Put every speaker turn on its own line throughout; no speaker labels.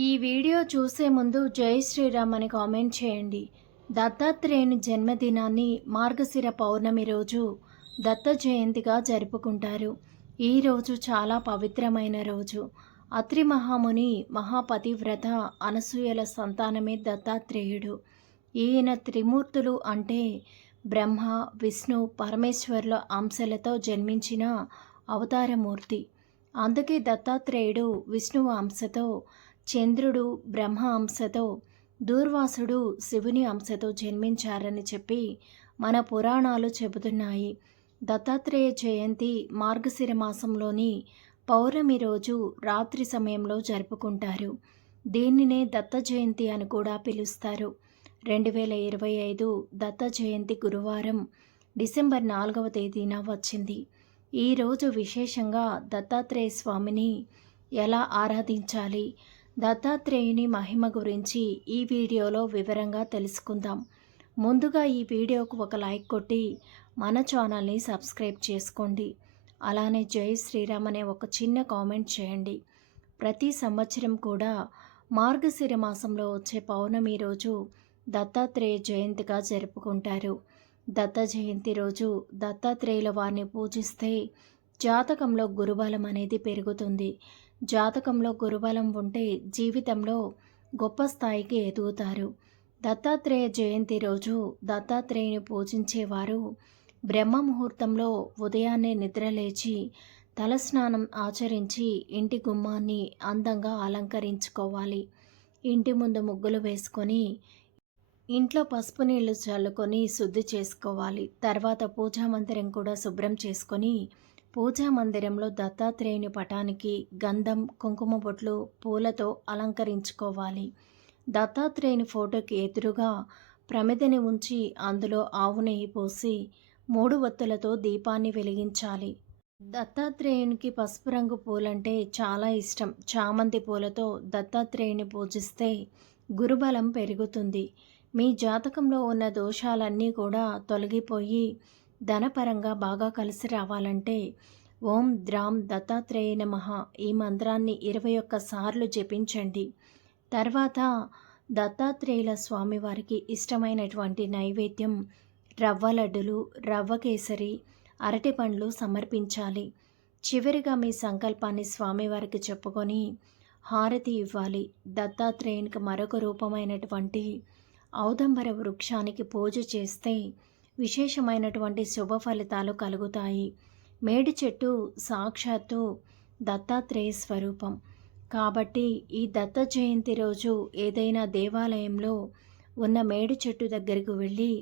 ఈ వీడియో చూసే ముందు జై శ్రీరామ్ అని కామెంట్ చేయండి. దత్తాత్రేయుని జన్మదినాన్ని మార్గశిర పౌర్ణమి రోజు దత్త జయంతిగా జరుపుకుంటారు. ఈ రోజు చాలా పవిత్రమైన రోజు. అత్రి మహాముని మహాపతివ్రత అనసూయల సంతానమే దత్తాత్రేయుడు. ఈయన త్రిమూర్తులు అంటే బ్రహ్మ విష్ణు పరమేశ్వరుల అంశలతో జన్మించిన అవతారమూర్తి. అందుకే దత్తాత్రేయుడు విష్ణువు అంశతో చంద్రుడు బ్రహ్మ అంశతో దూర్వాసుడు శివుని అంశతో జన్మించారని చెప్పి మన పురాణాలు చెబుతున్నాయి. దత్తాత్రేయ జయంతి మార్గశిర మాసంలోని పౌర్ణమి రోజు రాత్రి సమయంలో జరుపుకుంటారు. దీనినే దత్త జయంతి అని కూడా పిలుస్తారు. రెండు వేల ఇరవై ఐదు దత్త జయంతి గురువారం డిసెంబర్ నాలుగవ తేదీన వచ్చింది. ఈరోజు విశేషంగా దత్తాత్రేయ స్వామిని ఎలా ఆరాధించాలి దత్తాత్రేయుని మహిమ గురించి ఈ వీడియోలో వివరంగా తెలుసుకుందాం. ముందుగా ఈ వీడియోకు ఒక లైక్ కొట్టి మన ఛానల్ని సబ్స్క్రైబ్ చేసుకోండి. అలానే జై శ్రీరామ్ అనే ఒక చిన్న కామెంట్ చేయండి. ప్రతి సంవత్సరం కూడా మార్గశిర మాసంలో వచ్చే పౌర్ణమి రోజు దత్తాత్రేయ జయంతిగా జరుపుకుంటారు. దత్త జయంతి రోజు దత్తాత్రేయుల వారిని పూజిస్తే జాతకంలో గురుబలం అనేది పెరుగుతుంది. జాతకంలో గురుబలం ఉంటే జీవితంలో గొప్ప స్థాయికి ఎదుగుతారు. దత్తాత్రేయ జయంతి రోజు దత్తాత్రేయుని పూజించేవారు బ్రహ్మ ముహూర్తంలో ఉదయాన్నే నిద్రలేచి తలస్నానం ఆచరించి ఇంటి గుమ్మాన్ని అందంగా అలంకరించుకోవాలి. ఇంటి ముందు ముగ్గులు వేసుకొని ఇంట్లో పసుపు నీళ్ళు చల్లుకొని శుద్ధి చేసుకోవాలి. తర్వాత పూజా మందిరం కూడా శుభ్రం చేసుకొని పూజా మందిరంలో దత్తాత్రేయుని పటానికి గంధం కుంకుమ బొట్లు పూలతో అలంకరించుకోవాలి. దత్తాత్రేయుని ఫోటోకి ఎదురుగా ప్రమిదని ఉంచి అందులో ఆవు నెయ్యి పోసి మూడు వత్తులతో దీపాన్ని వెలిగించాలి. దత్తాత్రేయునికి పసుపు రంగు పూలంటే చాలా ఇష్టం. చామంతి పూలతో దత్తాత్రేయుని పూజిస్తే గురుబలం పెరుగుతుంది. మీ జాతకంలో ఉన్న దోషాలన్నీ కూడా తొలగిపోయి ధనపరంగా బాగా కలిసి రావాలంటే ఓం ద్రాం దత్తాత్రేయ నమః ఈ మంత్రాన్ని ఇరవై ఒక్క సార్లు జపించండి. తర్వాత దత్తాత్రేయుల స్వామివారికి ఇష్టమైనటువంటి నైవేద్యం రవ్వ లడ్డులు రవ్వ కేసరి అరటి పండ్లు సమర్పించాలి. చివరిగా మీ సంకల్పాన్ని స్వామివారికి చెప్పుకొని హారతి ఇవ్వాలి. దత్తాత్రేయునికి మరొక రూపమైనటువంటి ఔదంబర వృక్షానికి పూజ చేస్తే విశేషమైనటువంటి శుభ ఫలితాలు కలుగుతాయి. మేడి చెట్టు సాక్షాత్తు దత్తాత్రేయ స్వరూపం. కాబట్టి ఈ దత్త జయంతి రోజు ఏదైనా దేవాలయంలో ఉన్న మేడి చెట్టు దగ్గరకు వెళ్ళి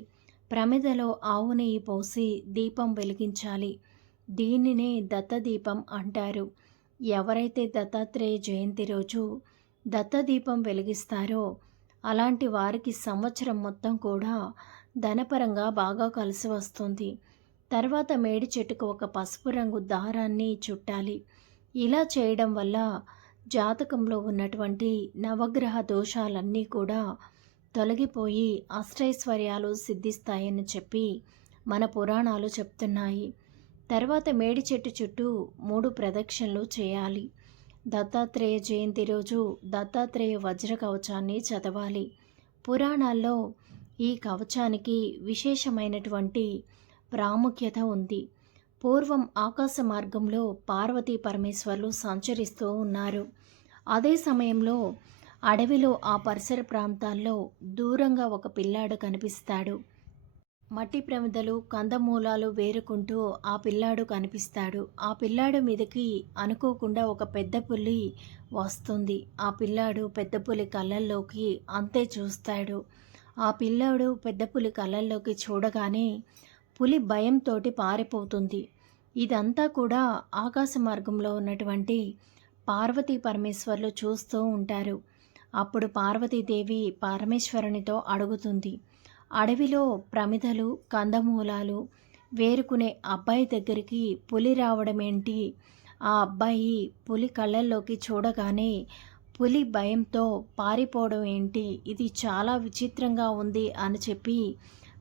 ప్రమిదలో ఆవు నెయ్యి పోసి దీపం వెలిగించాలి. దీనినే దత్తదీపం అంటారు. ఎవరైతే దత్తాత్రేయ జయంతి రోజు దత్తదీపం వెలిగిస్తారో అలాంటి వారికి సంవత్సరం మొత్తం కూడా ధనపరంగా బాగా కలిసి వస్తుంది. తర్వాత మేడి చెట్టుకు ఒక పసుపు రంగు దారాన్ని చుట్టాలి. ఇలా చేయడం వల్ల జాతకంలో ఉన్నటువంటి నవగ్రహ దోషాలన్నీ కూడా తొలగిపోయి అష్టైశ్వర్యాలు సిద్ధిస్తాయని చెప్పి మన పురాణాలు చెప్తున్నాయి. తర్వాత మేడి చెట్టు చుట్టూ మూడు ప్రదక్షిణలు చేయాలి. దత్తాత్రేయ జయంతి రోజు దత్తాత్రేయ వజ్ర కవచాన్ని చదవాలి. పురాణాల్లో ఈ కవచానికి విశేషమైనటువంటి ప్రాముఖ్యత ఉంది. పూర్వం ఆకాశ మార్గంలో పార్వతీ పరమేశ్వర్లు సంచరిస్తూ ఉన్నారు. అదే సమయంలో అడవిలో ఆ పరిసర ప్రాంతాల్లో దూరంగా ఒక పిల్లాడు కనిపిస్తాడు. మట్టి ప్రమిదలు కందమూలాలు వేరుకుంటూ ఆ పిల్లాడు కనిపిస్తాడు. ఆ పిల్లాడు మీదకి అనుకోకుండా ఒక పెద్ద పులి వస్తుంది. ఆ పిల్లాడు పెద్ద పులి కళ్ళల్లోకి అంతే చూస్తాడు. ఆ పిల్లాడు పెద్ద పులి కళ్ళల్లోకి చూడగానే పులి భయంతో పారిపోతుంది. ఇదంతా కూడా ఆకాశ మార్గంలో ఉన్నటువంటి పార్వతీ పరమేశ్వర్లు చూస్తూ ఉంటారు. అప్పుడు పార్వతీదేవి పరమేశ్వరునితో అడుగుతుంది. అడవిలో ప్రమిదలు కందమూలాలు వేరుకునే అబ్బాయి దగ్గరికి పులి రావడం ఏంటి ఆ అబ్బాయి పులి కళ్ళల్లోకి చూడగానే పులి భయంతో పారిపోవడం ఏంటి? ఇది చాలా విచిత్రంగా ఉంది అని చెప్పి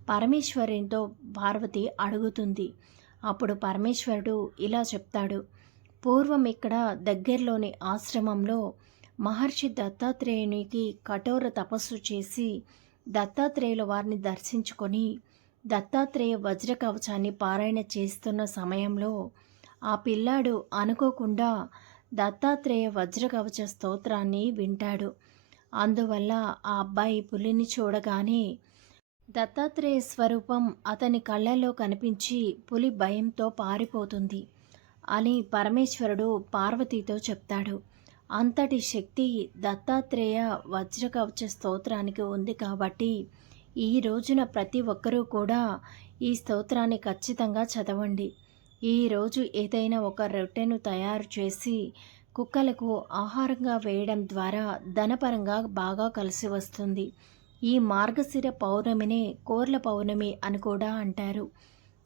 పరమేశ్వరునితో పార్వతి అడుగుతుంది. అప్పుడు పరమేశ్వరుడు ఇలా చెప్తాడు. పూర్వం ఇక్కడ దగ్గరలోని ఆశ్రమంలో మహర్షి దత్తాత్రేయునికి కఠోర తపస్సు చేసి దత్తాత్రేయుల వారిని దర్శించుకొని దత్తాత్రేయ వజ్ర కవచాన్ని పారాయణ చేస్తున్న సమయంలో ఆ పిల్లాడు అనుకోకుండా దత్తాత్రేయ వజ్రకవచ స్తోత్రాన్ని వింటాడు. అందువల్ల ఆ అబ్బాయి పులిని చూడగానే దత్తాత్రేయ స్వరూపం అతని కళ్ళల్లో కనిపించి పులి భయంతో పారిపోతుంది అని పరమేశ్వరుడు పార్వతీతో చెప్తాడు. అంతటి శక్తి దత్తాత్రేయ వజ్రకవచ స్తోత్రానికి ఉంది కాబట్టి ఈ రోజున ప్రతి ఒక్కరూ కూడా ఈ స్తోత్రాన్ని ఖచ్చితంగా చదవండి. ఈరోజు ఏదైనా ఒక రొట్టెను తయారు చేసి కుక్కలకు ఆహారంగా వేయడం ద్వారా ధనపరంగా బాగా కలిసి వస్తుంది. ఈ మార్గశిర పౌర్ణమినే కోర్ల పౌర్ణమి అని కూడా అంటారు.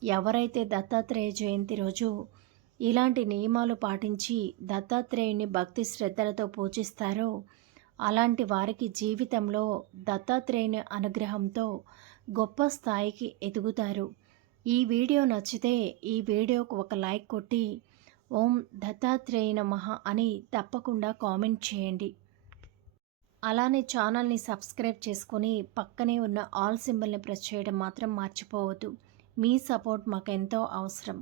ఎవరైతే దత్తాత్రేయ జయంతి రోజు ఇలాంటి నియమాలు పాటించి దత్తాత్రేయుని భక్తి శ్రద్ధలతో పూజిస్తారో అలాంటి వారికి జీవితంలో దత్తాత్రేయుని అనుగ్రహంతో గొప్ప స్థాయికి ఎదుగుతారు. ఈ వీడియో నచ్చితే ఈ వీడియోకు ఒక లైక్ కొట్టి ఓం దత్తాత్రేయ నమః అని తప్పకుండా కామెంట్ చేయండి. అలానే ఛానల్ని సబ్స్క్రైబ్ చేసుకొని పక్కనే ఉన్న ఆల్ సింబల్ని ప్రెస్ చేయడం మాత్రం మర్చిపోవద్దు. మీ సపోర్ట్ మాకెంతో అవసరం.